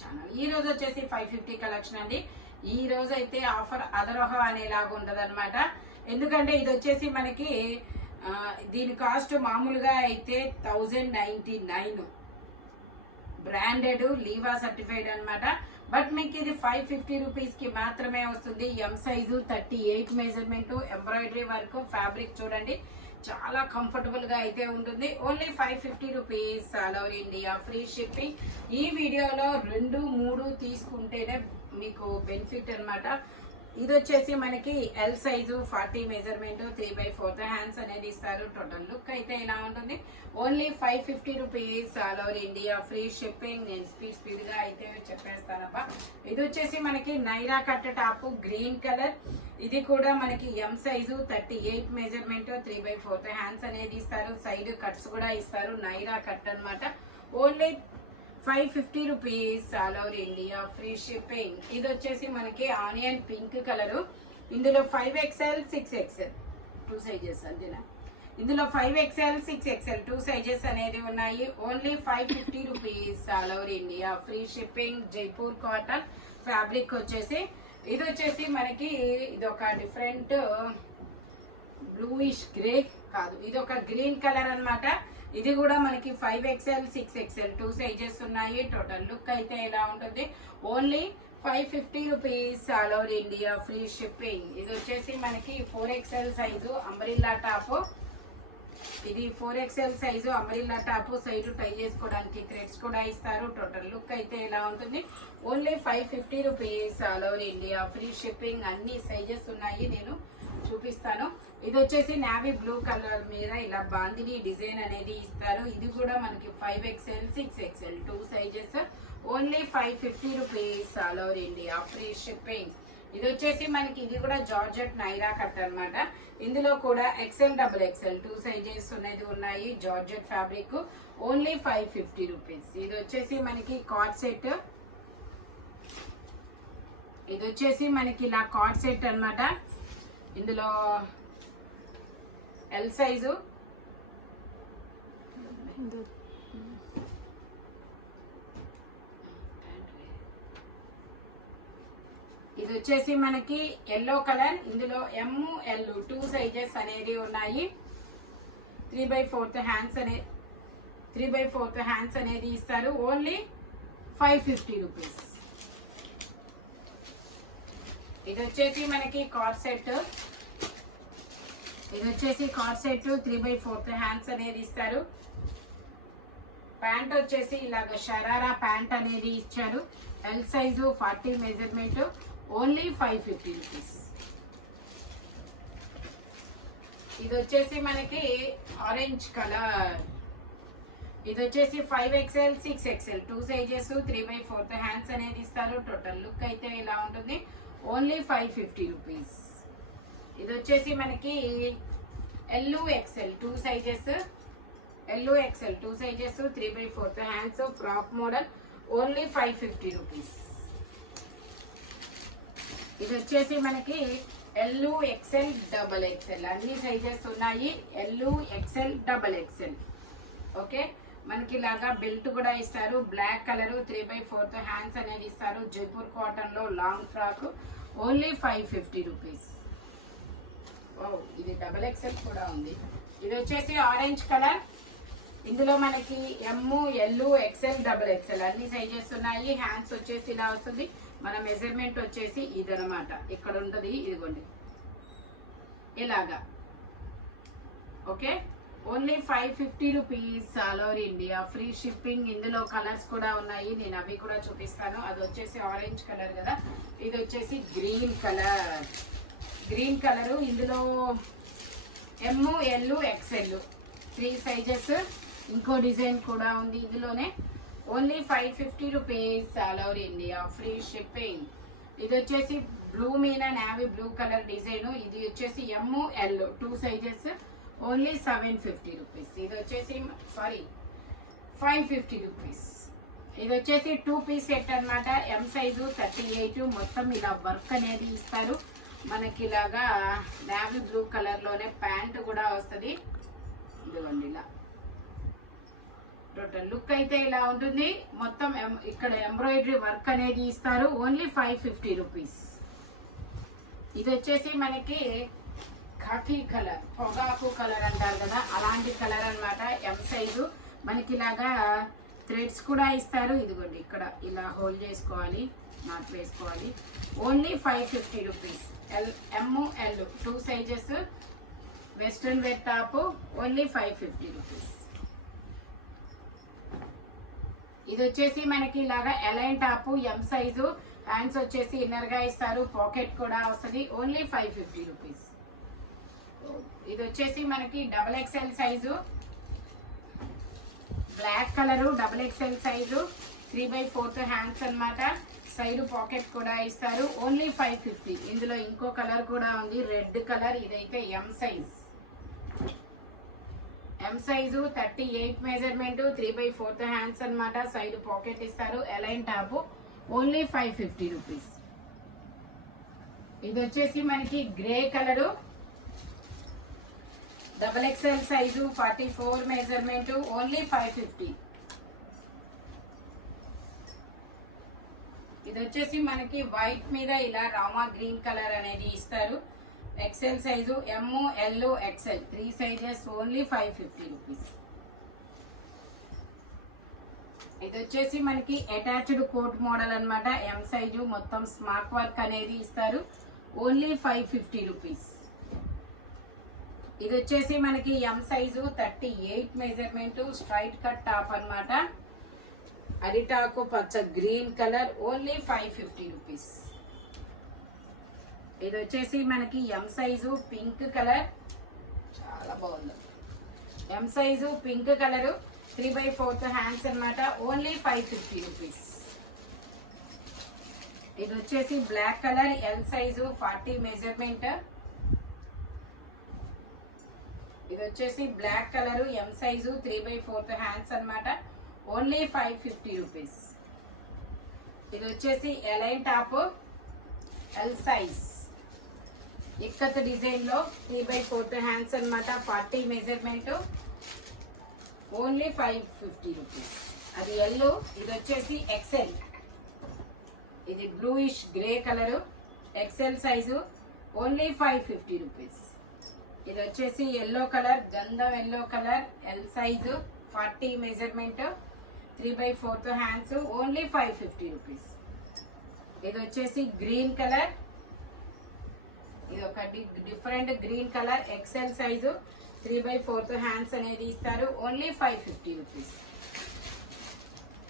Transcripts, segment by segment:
Channel. ఈ రోజు వచ్చేసి 550 కలెక్షన్ అండి. ఈ రోజు అయితే ఆఫర్ అదరోహ అనేలాగా ఉంటది అనమాట. ఎందుకంటే ఇది వచ్చేసి మనకి దీని కాస్ట్ మామూలుగా అయితే 1099 బ్రాండెడ్ లీవా సర్టిఫైడ్ అనమాట. బట్ మీకు ఇది 550 రూపీస్ కి మాత్రమే వస్తుంది. ఎం size 38 measurement, embroidery work, fabric చూడండి చాలా కంఫర్టబుల్ గా అయితే ఉంటుంది. Only 550 rupees, all over India free shipping. ఈ వీడియోలో 2, 3 తీసుకుంటేనే మీకు బెనిఫిట్ అనమాట. ఇది వచ్చేసి మనకి ఎల్ సైజు 40 మెజర్మెంట్, 3/4 హ్యాండ్స్ అనేది ఇస్తారు. టోటల్ లుక్ అయితే ఇలా ఉంటుంది. Only 550 rupees, all over India free shipping. నేను స్పీడ్ గా అయితే చెప్పేస్తానబ్బా. ఇది వచ్చేసి మనకి Naira cut top, green colour. ఇది కూడా మనకి ఎం సైజు 38 మెజర్మెంట్, 3/4 హ్యాండ్స్ అనేది ఇస్తారు. సైడ్ కట్స్ కూడా ఇస్తారు. నైరా కట్ అనమాట. Only 550 rupees, all over India free shipping. ఇది వచ్చేసి మనకి ఆనియన్ పింక్ కలర్. ఇందులో 5XL 6XL 2 సైజెస్ అంతేనా. ఇందులో 5XL 6XL 2 సైజెస్ అనేది ఉన్నాయి. Only 550 rupees, all over India free shipping. Jaipur cotton fabric వచ్చేసి ఇది వచ్చేసి మనకి ఇది ఒక డిఫరెంట్ బ్లూయిష్ గ్రే కాదు, ఇది ఒక గ్రీన్ కలర్ అన్నమాట. ఇది కూడా మనకి 5XL 6XL 2 సైజెస్ ఉన్నాయి. టోటల్ లుక్ అయితే ఇలా ఉంటుంది. Only 550 rupees, all over India free shipping. ఇది వచ్చేసి మనకి 4XL సైజు అంబ్రిల్లా టాప్. ఇది 4XL size umbrella top. Side tie చేసుకోవడానికి థ్రెడ్స్ కూడా ఇస్తారు. టోటల్ లుక్ అయితే ఇలా ఉంటుంది. Only 550 rupees, all over India free shipping. అన్ని సైజెస్ ఉన్నాయి, నేను చూపిస్తాను. ఇది వచ్చేసి నావీ బ్లూ కలర్ మీద ఇలా బాందిని డిజైన్ అనేది ఇస్తారు. ఇది కూడా మనకి 5XL 6XL 2 sizes. Only 550 rupees, all over India free shipping. ఇది వచ్చేసి మనకి ఇది కూడా జార్జెట్ నైరా కట్ అనమాట. ఇందులో కూడా XL XXL 2 సైజెస్ అనేది ఉన్నాయి. Georgette fabric. Only 550 rupees. ఇది వచ్చేసి మనకి కార్డ్ సెట్. ఇది వచ్చేసి మనకి ఇలా కార్డ్ సెట్ అనమాట. ఇందులో ఎల్ సైజు, ఇది వచ్చేసి మనకి ఎల్లో కలర్. ఇందులో ML 2 సైజెస్ అనేది ఉన్నాయి. 3/4 హ్యాండ్స్ అనేది ఇస్తారు. Only 550 rupees. ఇది వచ్చేసి మనకి కార్డ్ సెట్. ఇది వచ్చేసి కార్డ్ సెట్ 3/4 హ్యాండ్స్ అనేది ఇస్తారు. ప్యాంట్ వచ్చేసి ఇలాగ షరారా ప్యాంట్ అనేది ఇచ్చారు. L size 40 measurement. Only 550 rupees. ఇది వచ్చేసి మనకి ఆరెంజ్ కలర్. ఇది వచ్చేసి 5XL 6XL 2 సైజెస్, 3/4 హ్యాండ్స్ అనేది ఇస్తారు. టోటల్ లుక్ అయితే ఇలా ఉంటుంది. Only 550 rupees. ఇది వచ్చేసి మనకి LXL 2 sizes, LXL 2 sizes, 3/4 hands, frock model. Only 550 rupees. ఇది వచ్చేసి మనకి LXL XXL అన్ని సైజెస్ ఉన్నాయి. LXL XXL. ఓకే, మనకి ఇలాగా బెల్ట్ కూడా ఇస్తారు. బ్లాక్ కలర్, 3/4 హ్యాండ్స్ అనేది ఇస్తారు. జైపూర్ కాటన్ లో లాంగ్ ఫ్రాక్. Only 550 rupees. ఇది XXL కూడా ఉంది. ఇది వచ్చేసి ఆరెంజ్ కలర్. ఇందులో మనకి ML XL XXL అన్ని సైజెస్ ఉన్నాయి. హ్యాండ్స్ వచ్చేసి ఇలా వస్తుంది. మన మెజర్మెంట్ వచ్చేసి ఇదనమాట. ఇక్కడ ఉంటుంది, ఇదిగోండి ఇలాగా. Okay, only 550 rupees, all over India free shipping. ఇందులో కలర్స్ కూడా ఉన్నాయి, నేను అవి కూడా చూపిస్తాను. అది వచ్చేసి ఆరెంజ్ కలర్ కదా. ఇది వచ్చేసి గ్రీన్ కలర్. Green colour. ఇందులో ML XL 3 సైజెస్. ఇంకో డిజైన్ కూడా ఉంది ఇందులోనే. Only 550 rupees, all over India free shipping. ఇది వచ్చేసి బ్లూ మీద నావీ బ్లూ కలర్ డిజైన్. ఇది వచ్చేసి ML 2 సైజెస్. Only 750 rupees. ఇది వచ్చేసి 550 రూపీస్. ఇది వచ్చేసి 2 పీస్ సెట్ అనమాట. ఎం సైజు 38. మొత్తం ఇలా వర్క్ అనేది ఇస్తారు. మనకి ఇలాగా నావీ బ్లూ కలర్ లోనే ప్యాంట్ కూడా వస్తుంది. ఇదిగోండి ఇలా టోటల్ లుక్ అయితే ఇలా ఉంటుంది. మొత్తం ఇక్కడ ఎంబ్రాయిడరీ వర్క్ అనేది ఇస్తారు. Only 550 rupees. ఇది వచ్చేసి మనకి ఖాకీ కలర్, పొగాకు కలర్ అంటారు కదా, అలాంటి కలర్ అన్నమాట. ఎం సైజు మనకి ఇలాగా థ్రెడ్స్ కూడా ఇస్తారు. ఇదిగోండి ఇక్కడ ఇలా హోల్డ్ చేసుకోవాలి, నాట్ వేసుకోవాలి. Only 550 rupees. L 2 sizes western wear top. Only 550 rupees. ఇది వచ్చేసి మనకి ఇలాగా A line top, M size. Hands వచ్చేసి ఇన్నర్ గా ఇస్తారు, పాకెట్ కూడా వస్తుంది. Only 550 rupees. ఇది వచ్చేసి మనకి XXL size, black colour, XXL size, 3/4 hands అన్నమాట. సైడ్ పాకెట్ కూడా ఇస్తారు. ఓన్లీ 550. ఇందులో ఇంకో కలర్ కూడా ఉంది, రెడ్ కలర్. ఇదైతే M size. M size 38 measurement, 3/4 hands అన్నమాట. సైడ్ పాకెట్ ఇస్తారు. A line top. Only 550 rupees. ఇది వచ్చేసి మనకి grey colour, XXL size, 44 measurement. Only 550. ఇది వచ్చేసి మనకి వైట్ మీద ఇలా రామా గ్రీన్ కలర్ అనేది ఇస్తారు. XL size, M, L, XL 3 sizes. Only 550 rupees. ఇది వచ్చేసి మనకి అటాచ్డ్ కోట్ మోడల్ అన్నమాట. ఎం సైజు, మొత్తం స్మార్ట్ వర్క్ అనేది ఇస్తారు. Only 550 rupees. ఇది వచ్చేసి మనకి M size, 38 measurement, straight cut top అన్నమాట. అరిటాకు పచ్చ గ్రీన్ కలర్. Only 550 rupees. ఇది వచ్చేసి మనకి ఎం సైజు, పింక్ కలర్, చాలా బాగుంది. M size pink colour, 3/4 hands అన్నమాట. Only 550 rupees. ఇది వచ్చేసి black colour, L size, 40 measurement. ఇది వచ్చేసి black colour, M size, 3/4 hands అన్నమాట. Only 550 rupees. ఇది వచ్చేసి A line top, L size, ikat design లో 3/4 హ్యాండ్స్ అన్నమాట. 40 మెజర్మెంట్. Only 550 rupees. అది ఎల్లో. ఇది వచ్చేసి ఎక్సెల్. ఇది bluish grey colour, XL size. Only 550 rupees. ఇది వచ్చేసి ఎల్లో కలర్, గంధం yellow colour, L size, 40 measurement, 3/4 hands. Only 550 rupees. ఇది వచ్చేసి గ్రీన్ కలర్. ఇది ఒక different green colour, XL size, 3/4 hands అనేది ఇస్తారు. Only 550 rupees.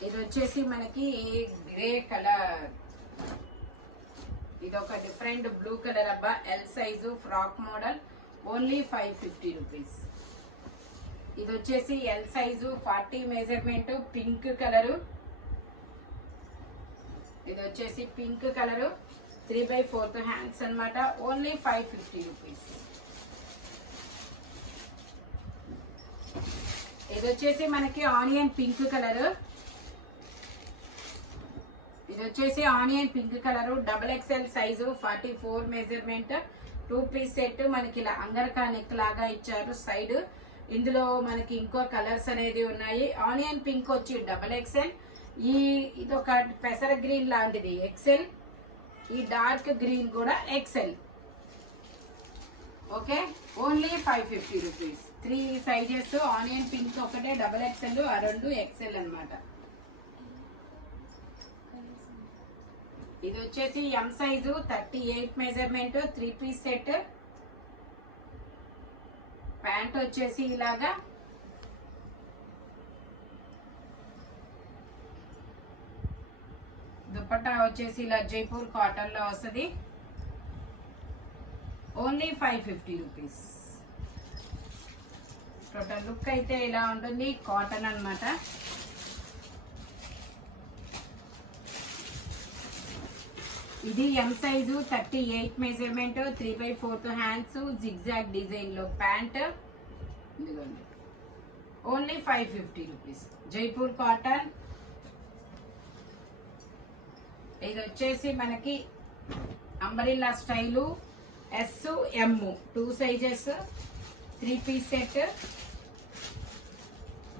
ఇది వచ్చేసి మనకి గ్రే కలర్. ఇది ఒక డిఫరెంట్ బ్లూ కలర్ అబ్బా, L size, frock model. Only 550 rupees. ఇది వచ్చేసి L size, 40 measurement, pink colour. ఇది వచ్చేసి పింక్ కలరు, 3/4 హ్యాండ్స్ అన్నమాట. Only 550 rupees. ఇది వచ్చేసి మనకి ఆనియన్ పింక్ కలర్. ఇది వచ్చేసి onion pink colour, XXL size, 44 measurement, 2 piece set. మనకి ఇలా అంగరకా నెక్ లాగా ఇచ్చారు సైడ్. ఇందులో మనకి ఇంకో కలర్స్ అనేది ఉన్నాయి. ఆనియన్ పింక్ వచ్చి XXL. ఇది ఒక పెసర గ్రీన్ లాంటిది ఎక్సెల్. ఈ డార్క్ గ్రీన్ కూడా XL. Okay, only 550 rupees. 3 sizes. Onion pink ఒకటే XXL, ఆ 2 ఎక్సెల్ అన్నమాట. ఇది వచ్చేసి M size, 38 measurement, 3 piece set. Pant వచ్చేసి ఇలాగా, దుపట్టా వచ్చేసి ఇలా జైపూర్ కాటన్ లో వస్తుంది. Only 550 rupees. టోటల్ లుక్ అయితే ఇలా ఉంటుంది. కాటన్ అన్నమాట. ఇది M size, 38 measurement, 3/4 hands, zigzag design లో ప్యాంట్. ఇదిగోండి, ఓన్లీ 550 రూపీస్. జైపూర్ కాటన్. ఇది వచ్చేసి మనకి umbrella style, S, M 2 sizes, 3 piece set.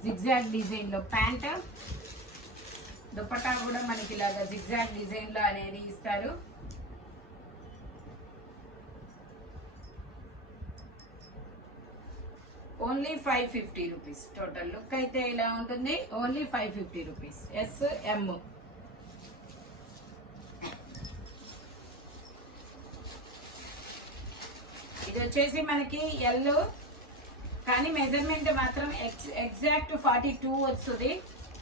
Zigzag design లో ప్యాంట్, దుపట్టా కూడా మనకి ఇలాగా జిగ్జాగ్ డిజైన్ లో అనేది ఇస్తారు. Only 550 rupees. టోటల్ లుక్ అయితే ఇలా ఉంటుంది. Only 550 rupees. SM. ఇది వచ్చేసి మనకి ఎల్, కానీ మెజర్మెంట్ మాత్రం ఎగ్జాక్ట్ 42 వస్తుంది.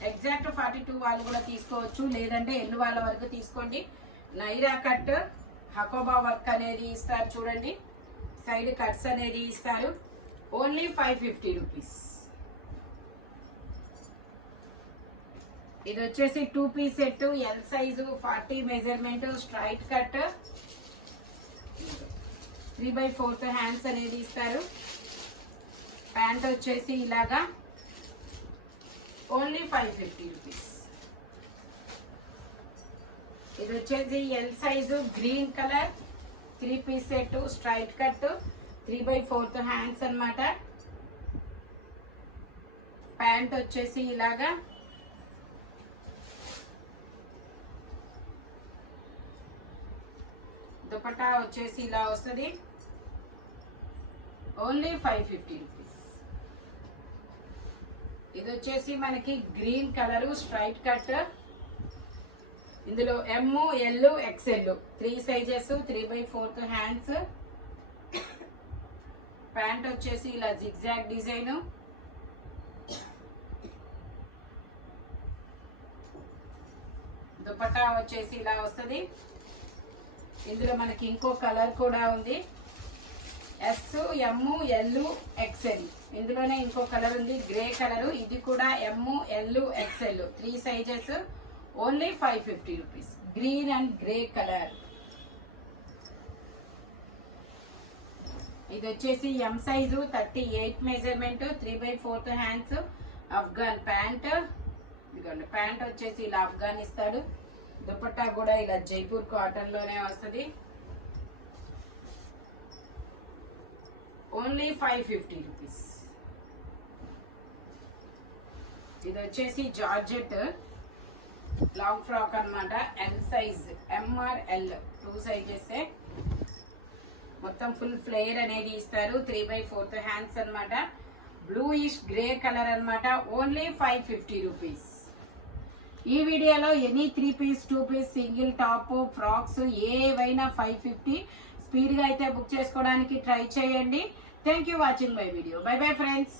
ఎగ్జాక్ట్ 42 వాళ్ళు కూడా తీసుకోవచ్చు, లేదంటే ఎల్ వాళ్ళ వరకు తీసుకోండి. నైరా కట్, హకోబా వర్క్ అనేది ఇస్తారు చూడండి, సైడ్ కట్స్ అనేది ఇస్తారు. Only 550 rupees. ఇది వచ్చేసి 2 piece set, L size, 40 measurement, straight cut, 3/4 hands అనేది ఇస్తారు. ప్యాంట్ వచ్చేసి ఇలాగా ఓన్లీ 550 రూపీస్. ఇది వచ్చేసి L size, green colour, 3 piece set, straight cut, 3/4 hands అన్నమాట. ప్యాంట్ వచ్చేసి ఇలాగా దుపట్టా వచ్చేసి ఇలా వస్తుంది. Only 550 rupees. ఇది వచ్చేసి మనకి గ్రీన్ కలర్, స్ట్రైట్ కట్, ఇందులో M, L, XL 3 sizes, 3/4 hands. Pant వచ్చేసి ఇలా జిగ్జాగ్ డిజైన్, దుపట్టా వచ్చేసి ఇలా వస్తుంది. ఇందులో మనకి ఇంకో కలర్ కూడా ఉంది, S, M, L, XL. ఇందులోనే ఇంకో కలర్ ఉంది, గ్రే కలర్. ఇది కూడా M, L, XL 3 sizes. Only 550 rupees. Green and grey colour. ఇది వచ్చేసి M size, 38 measurement, 3/4 hands, Afghan pant. ఇదిగోండి, ప్యాంట్ వచ్చేసి ఇలా అఫ్ఘాన్ ఇస్తాడు. దుపట్టా కూడా ఇలా జైపూర్ కాటన్ లోనే వస్తుంది. Only 550 rupees. ఇది వచ్చేసి జార్జెట్ లాంగ్ ఫ్రాక్ అన్నమాట. L size, MR, L 2 sizes. మొత్తం ఫుల్ ఫ్లేయర్ అనేది ఇస్తారు. 3/4 హ్యాండ్స్ అన్నమాట. బ్లూయిష్ గ్రే కలర్ అన్నమాట. Only 550 rupees. ఈ వీడియోలో any 3 piece, 2 piece, single top, frocks ఏవైనా 550. స్పీడ్గా అయితే బుక్ చేసుకోవడానికి ట్రై చేయండి. Thank you watching my video. Bye bye friends.